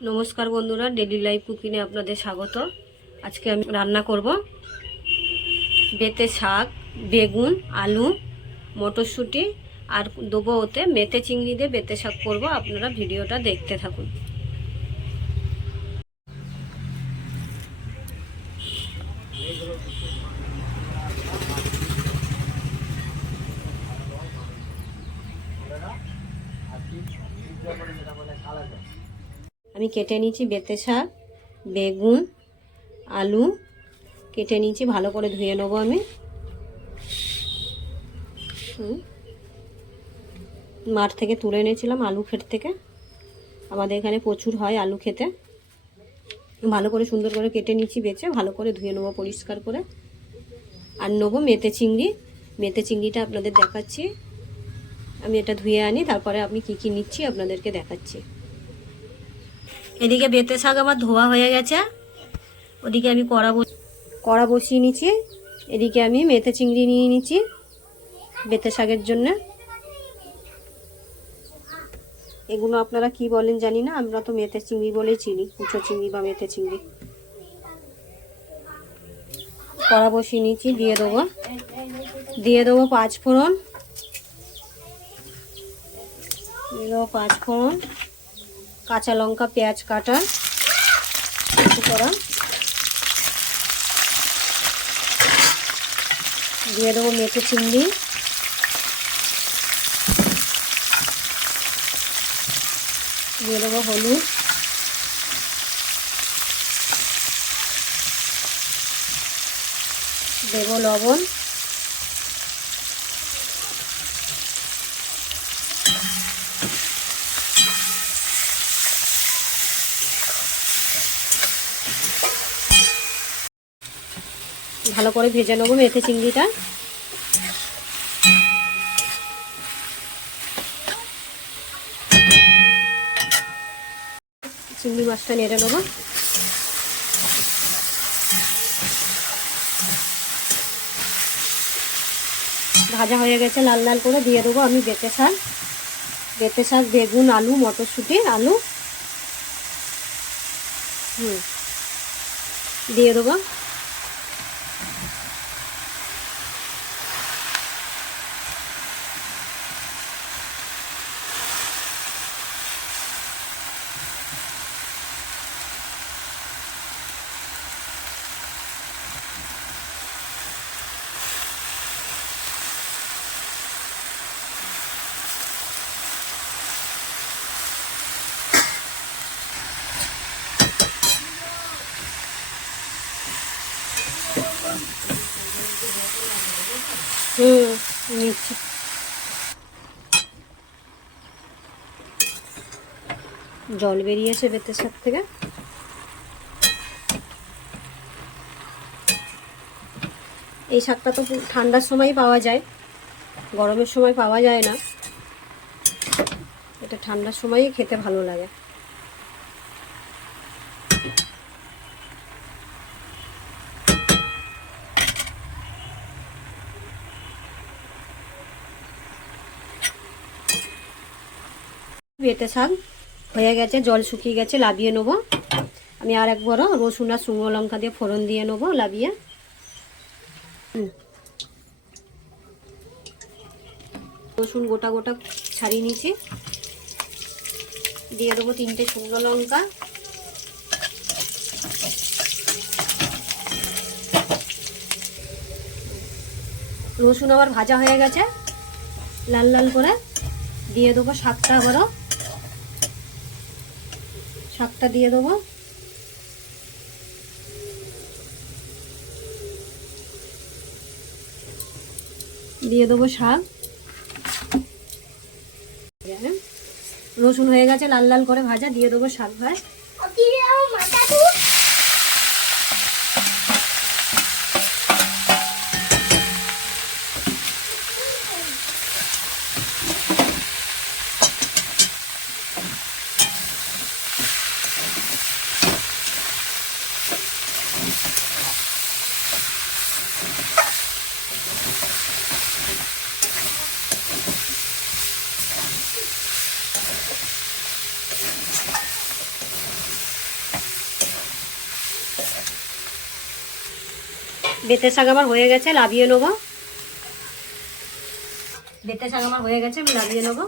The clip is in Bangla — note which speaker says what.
Speaker 1: নমস্কার বন্ধুরা ডেলি লাইফ কুকিংয়ে আপনাদের স্বাগত। আজকে আমি রান্না করব বেতে শাক, বেগুন, আলু, মটরশুঁটি, আর দেবো ওতে মেতে চিংড়ি দিয়ে বেতে শাক করব। আপনারা ভিডিওটা দেখতে থাকুন। আমি কেটে নিয়েছি বেতে শাক, বেগুন, আলু। কেটে নিয়েছি, ভালো করে ধুয়ে নেব আমি। মাঠ থেকে তুলে এনেছিলাম আলু ক্ষেত থেকে। আমাদের এখানে প্রচুর হয় আলু খেতে। ভালো করে সুন্দর করে কেটে নিচ্ছি বেছে, ভালো করে ধুয়ে নেব পরিষ্কার করে। আর নেব মেথে চিংড়ি। মেতে চিংড়িটা আপনাদের দেখাচ্ছি। আমি এটা ধুয়ে আনি, তারপরে আমি কি কি নিচ্ছি আপনাদেরকে দেখাচ্ছি। এদিকে বেতে শাক আমার ধোয়া হয়ে গেছে। ওদিকে আমি কড়া কড়া বসিয়ে নিচ্ছি। এদিকে আমি মেথে চিংড়ি নিয়ে নিচ্ছি বেতে শাকের জন্য। এগুলো আপনারা কি বলেন জানি না, আমরা তো মেথে চিংড়ি বলেই চিনি, কুচো চিংড়ি বা মেথে চিংড়ি। কড়া বসিয়ে নিচ্ছি, দিয়ে দেবো। দিয়ে দেবো পাঁচ ফোড়ন দিয়ে দেবো পাঁচ ফোড়ন কাঁচা লঙ্কা পেঁয়াজ কাটা। করা দিয়ে দেবো মেথে চিংড়ি। দিয়ে দেবো হলুদ। দেবো লবণ। ভালো করে ভেজে নেব মেথে চিংড়িটা। চিংড়ি মাছটা নেড়ে নেব। ভাজা হয়ে গেছে, লাল লাল করে দিয়ে দেবো আমি বেতে শাক। বেতে শাক, বেগুন, আলু, মটরশুঁটি, আলু। হুম, দিয়ে দেবো। হুম নিচ্ছি। জল বেরিয়েছে বেতের শাক থেকে। এই শাকটা তো ঠান্ডার সময় পাওয়া যায়, গরমের সময় পাওয়া যায় না। এটা ঠান্ডার সময়ই খেতে ভালো লাগে। বেতে শাক হয়ে গেছে, জল শুকিয়ে গেছে লাবিয়ে নেব। আমি আর একবারও রসুন আর শুকনো লঙ্কা দিয়ে ফোড়ন দিয়ে নেব হুম। রসুন গোটা গোটা ছাড়িয়ে নিয়েছি। দিয়ে দেবো তিনটে শুকনো লঙ্কা। রসুন আবার ভাজা হয়ে গেছে, লাল লাল করে। দিয়ে দেবো সাতটা আবারও। সাতটা দিয়ে দেবো। দিয়ে দেবো শাক। রসুন হয়ে গেছে, লাল লাল করে ভাজা, দিয়ে দেবো শাক ভাজ বেতে শাক আমার হয়ে গেছে, লাভিয়ে নেব। বেতে শাক আমার হয়ে গেছে, আমি লাভিয়ে নেব।